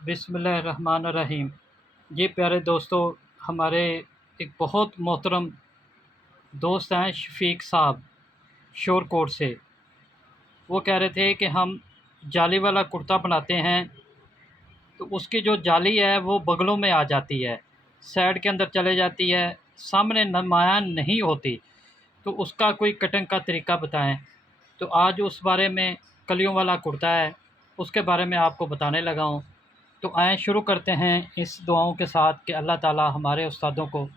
बिस्मिल्लाहिर्रहमानिर्रहीम। जी प्यारे दोस्तों, हमारे एक बहुत मोहतरम दोस्त हैं शफ़ीक साहब शोरकोट से। वो कह रहे थे कि हम जाली वाला कुर्ता बनाते हैं, तो उसकी जो जाली है वो बगलों में आ जाती है, साइड के अंदर चले जाती है, सामने नुमायाँ नहीं होती। तो उसका कोई कटिंग का तरीका बताएं। तो आज उस बारे में, कलियों वाला कुर्ता है, उसके बारे में आपको बताने लगा हूँ। तो आएँ शुरू करते हैं इस दुआओं के साथ कि अल्लाह ताला हमारे उस्तादों को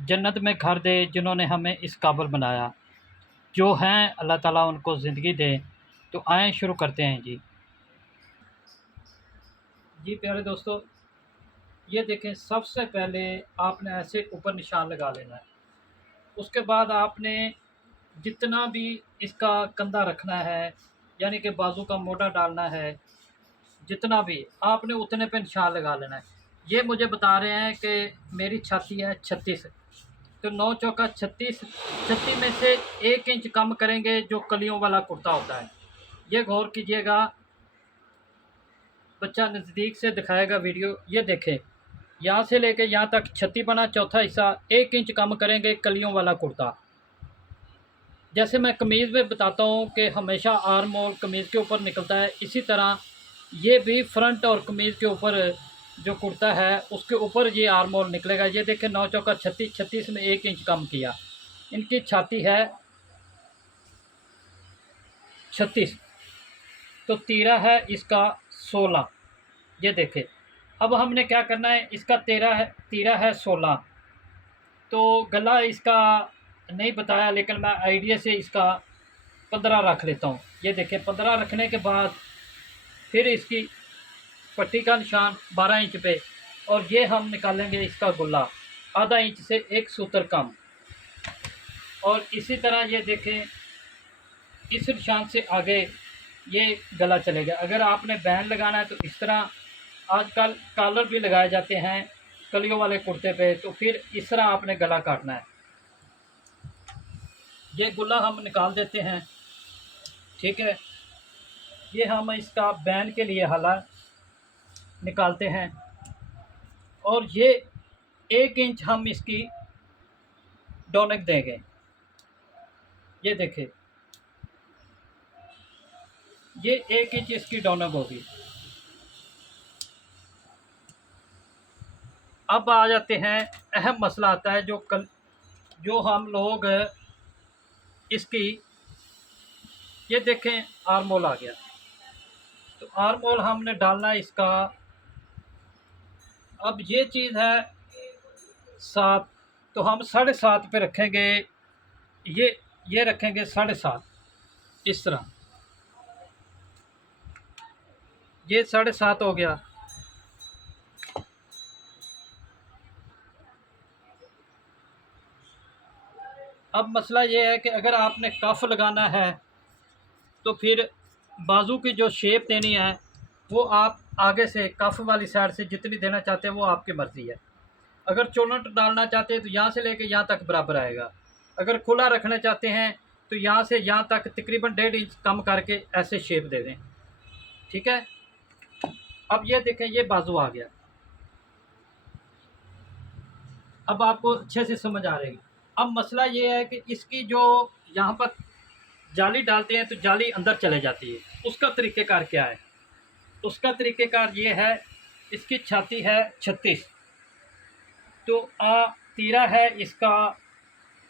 जन्नत में घर दे जिन्होंने हमें इस काबिल बनाया। जो हैं अल्लाह ताला उनको ज़िंदगी दे। तो आएँ शुरू करते हैं जी। जी प्यारे दोस्तों, ये देखें, सबसे पहले आपने ऐसे ऊपर निशान लगा लेना है। उसके बाद आपने जितना भी इसका कंधा रखना है, यानी कि बाजू का मोटा डालना है, जितना भी आपने उतने पे निशान लगा लेना है। ये मुझे बता रहे हैं कि मेरी छाती है 36, तो 9 चौका 36, 36 में से 1 इंच कम करेंगे जो कलियों वाला कुर्ता होता है। ये गौर कीजिएगा, बच्चा नज़दीक से दिखाएगा वीडियो। ये देखें, यहाँ से लेके यहाँ तक 36 बना, चौथा हिस्सा 1 इंच कम करेंगे कलियों वाला कुर्ता। जैसे मैं कमीज़ में बताता हूँ कि हमेशा आर्म होल कमीज़ के ऊपर निकलता है, इसी तरह ये भी फ्रंट और कमीज़ के ऊपर जो कुर्ता है उसके ऊपर ये आर्म होल निकलेगा। ये देखें, 9 चौका 36, 36 में 1 इंच कम किया। इनकी छाती है 36, तो तीरा है इसका 16। ये देखें, अब हमने क्या करना है, इसका तीरा है 16। तो गला इसका नहीं बताया, लेकिन मैं आइडिया से इसका 15 रख लेता हूँ। ये देखें, 15 रखने के बाद फिर इसकी पट्टी का निशान 12 इंच पे, और ये हम निकालेंगे इसका गुल्ला आधा इंच से 1 सूत्र कम। और इसी तरह ये देखें, इस निशान से आगे ये गला चलेगा। अगर आपने बैंड लगाना है तो इस तरह, आजकल कॉलर भी लगाए जाते हैं कलियों वाले कुर्ते पे, तो फिर इस तरह आपने गला काटना है। ये गुल्ला हम निकाल देते हैं, ठीक है। ये हम इसका बैंड के लिए हला निकालते हैं, और ये 1 इंच हम इसकी डोनक देंगे। ये देखें, ये 1 इंच इसकी डोनक होगी। अब आ जाते हैं, अहम मसला आता है जो हम लोग इसकी, ये देखें आर्म होल आ गया, तो आर्म होल हमने डालना है इसका। अब ये चीज़ है 7, तो हम 7.5 पे रखेंगे। ये रखेंगे 7.5, इस तरह। ये 7.5 हो गया। अब मसला ये है कि अगर आपने कफ लगाना है तो फिर बाजू की जो शेप देनी है वो आप आगे से कफ वाली साइड से जितनी देना चाहते हैं वो आपकी मर्ज़ी है। अगर चोनट डालना चाहते हैं तो यहाँ से लेके यहाँ तक बराबर आएगा। अगर खुला रखना चाहते हैं तो यहाँ से यहाँ तक तकरीबन 1.5 इंच कम करके ऐसे शेप दे दें, ठीक है। अब ये देखें, ये बाजू आ गया। अब आपको अच्छे से समझ आ रही। अब मसला ये है कि इसकी जो यहाँ पर जाली डालते हैं तो जाली अंदर चले जाती है। उसका तरीक़ेकार क्या है? उसका तरीक़ेकार ये है, इसकी छाती है 36, तो तीरा है इसका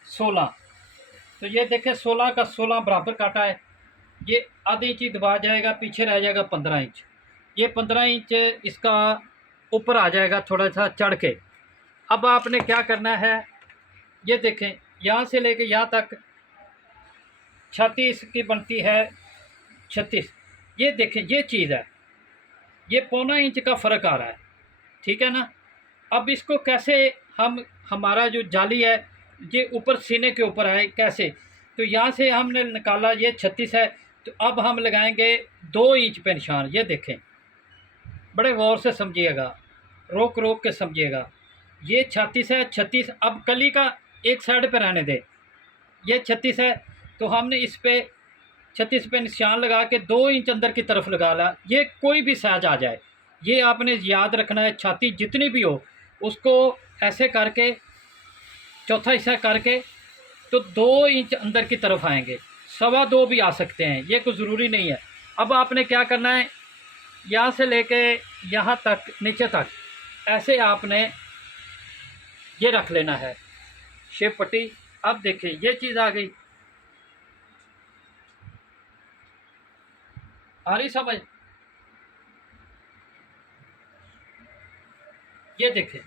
16। तो ये देखें, 16 का 16 बराबर काटा है। ये आधी इंच दबा जाएगा, पीछे रह जाएगा 15 इंच। ये 15 इंच इसका ऊपर आ जाएगा थोड़ा सा चढ़ के। अब आपने क्या करना है, ये देखें, यहाँ से लेके यहाँ तक छाती इसकी बनती है 36। ये देखें, ये चीज़ है, ये पौना इंच का फ़र्क आ रहा है, ठीक है ना। अब इसको कैसे हमारा जो जाली है ये ऊपर सीने के ऊपर आए, कैसे? तो यहाँ से हमने निकाला, ये 36 है, तो अब हम लगाएंगे 2 इंच पे निशान। ये देखें, बड़े गौर से समझिएगा, रोक रोक के समझिएगा। ये 36 है, 36 अब कली का एक साइड पे रहने दे। ये 36 है, तो हमने इस पे 36 पे निशान लगा के 2 इंच अंदर की तरफ लगा ला। ये कोई भी साइज आ जाए, ये आपने याद रखना है, छाती जितनी भी हो उसको ऐसे करके चौथा हिस्सा करके तो 2 इंच अंदर की तरफ आएंगे, 2.25 भी आ सकते हैं, ये कुछ ज़रूरी नहीं है। अब आपने क्या करना है, यहाँ से लेके यहाँ तक नीचे तक ऐसे आपने ये रख लेना है शेप पट्टी। अब देखिए ये चीज़ आ गई, आ रही समझ? ये देखें,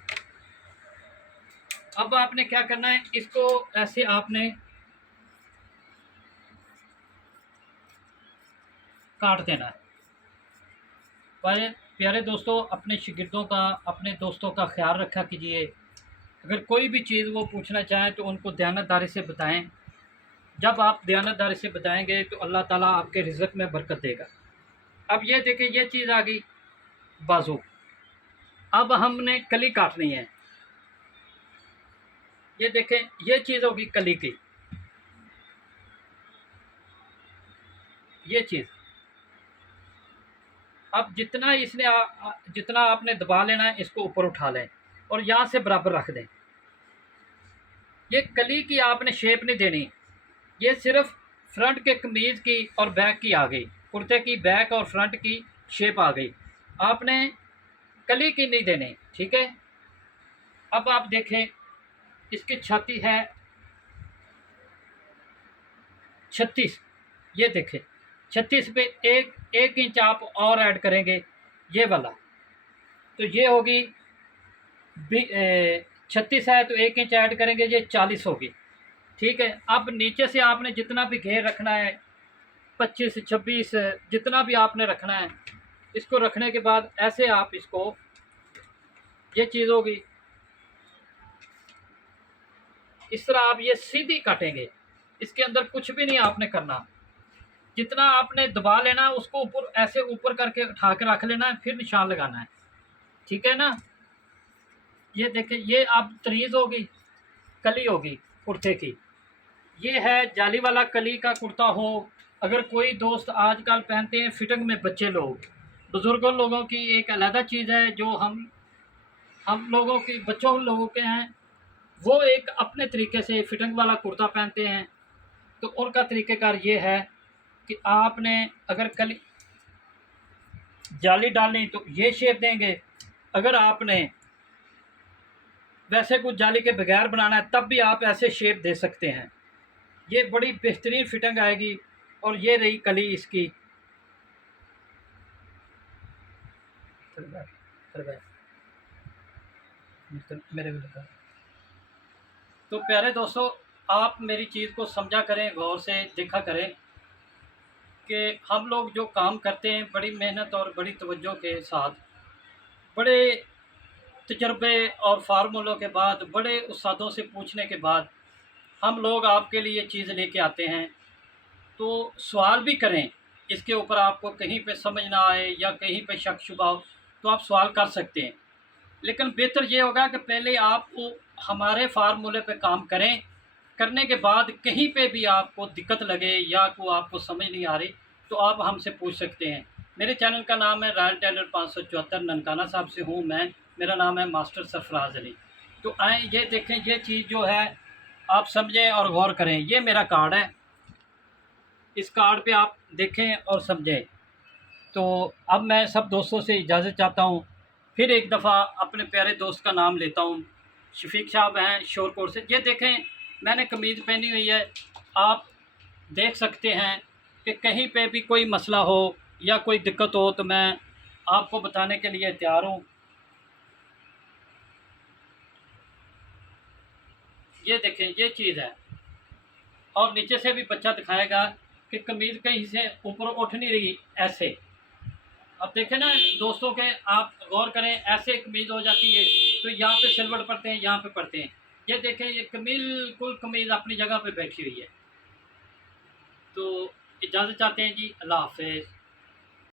अब आपने क्या करना है, इसको ऐसे आपने काट देना है। पर प्यारे दोस्तों, अपने शागिर्दों का, अपने दोस्तों का ख्याल रखा कीजिए। अगर कोई भी चीज़ वो पूछना चाहें तो उनको दयानतदारी से बताएं। जब आप दयानतदारी से बताएंगे तो अल्लाह ताला आपके रिज़्क़ में बरकत देगा। अब ये देखें, ये चीज़ आ गई बाजू। अब हमने कली काटनी है। ये देखें, ये चीज़ होगी कली की, ये चीज़। अब जितना इसने जितना आपने दबा लेना है, इसको ऊपर उठा लें और यहाँ से बराबर रख दें। ये कली की आपने शेप नहीं देनी, ये सिर्फ फ्रंट के कमीज़ की और बैक की आ गई, कुर्ते की बैक और फ्रंट की शेप आ गई, आपने कली की नहीं देनी, ठीक है। अब आप देखें, इसकी छाती है 36, ये देखें 36 पे एक इंच आप और ऐड करेंगे, ये वाला, तो ये होगी 36 है तो 1 इंच ऐड करेंगे, ये 40 होगी, ठीक है। अब नीचे से आपने जितना भी घेर रखना है, 25 26 जितना भी आपने रखना है, इसको रखने के बाद ऐसे आप इसको, ये चीज़ होगी इस तरह, आप ये सीधी काटेंगे, इसके अंदर कुछ भी नहीं आपने करना। जितना आपने दबा लेना है उसको ऊपर ऐसे ऊपर करके उठा के रख लेना है, फिर निशान लगाना है, ठीक है ना। ये देखिए, ये अब तरीज होगी, कली होगी कुर्ते की। ये है जाली वाला कली का कुर्ता हो। अगर कोई दोस्त आजकल पहनते हैं फिटिंग में, बच्चे लोग, बुज़ुर्गों लोगों की एक अलहदा चीज़ है, जो हम लोगों की, बच्चों लोगों के हैं, वो एक अपने तरीके से फिटिंग वाला कुर्ता पहनते हैं। तो उनका तरीक़ेकार ये है कि आपने अगर कली जाली डालनी तो ये शेप देंगे, अगर आपने वैसे कुछ जाली के बगैर बनाना है तब भी आप ऐसे शेप दे सकते हैं। ये बड़ी बेहतरीन फिटिंग आएगी। और ये रही कली इसकी। मेरे भी लगा। तो प्यारे दोस्तों, आप मेरी चीज़ को समझा करें, गौर से देखा करें कि हम लोग जो काम करते हैं बड़ी मेहनत और बड़ी तवज्जो के साथ, बड़े तजर्बे और फार्मूलों के बाद, बड़े उस्तादों से पूछने के बाद हम लोग आपके लिए चीज़ लेके आते हैं। तो सवाल भी करें, इसके ऊपर आपको कहीं पे समझ ना आए या कहीं पे शक शुबा हो तो आप सवाल कर सकते हैं। लेकिन बेहतर ये होगा कि पहले आप हमारे फार्मूले पे काम करें, करने के बाद कहीं पे भी आपको दिक्कत लगे या को आपको समझ नहीं आ रही तो आप हमसे पूछ सकते हैं। मेरे चैनल का नाम है रॉयल टेलर 574, ननकाना साहब से हूँ मैं। मेरा नाम है मास्टर सरफराज अली। तो आए, ये देखें, ये चीज़ जो है आप समझें और गौर करें। ये मेरा कार्ड है, इस कार्ड पे आप देखें और समझें। तो अब मैं सब दोस्तों से इजाज़त चाहता हूँ। फिर एक दफ़ा अपने प्यारे दोस्त का नाम लेता हूँ, शफीक साहब हैं शोरकोट से। ये देखें, मैंने कमीज़ पहनी हुई है, आप देख सकते हैं कि कहीं पे भी कोई मसला हो या कोई दिक्कत हो तो मैं आपको बताने के लिए तैयार हूँ। ये देखें, ये चीज़ है। और नीचे से भी बच्चा दिखाएगा कि कमीज़ कहीं से ऊपर उठ नहीं रही, ऐसे। अब देखें ना दोस्तों के, आप गौर करें, ऐसे कमीज़ हो जाती है तो यहाँ पे सिलवट पड़ते हैं, यहाँ पे पड़ते हैं। ये देखें, ये बिल्कुल कमीज़ अपनी जगह पे बैठी हुई है। तो इजाज़त चाहते हैं जी, अल्लाह हाफ़िज़।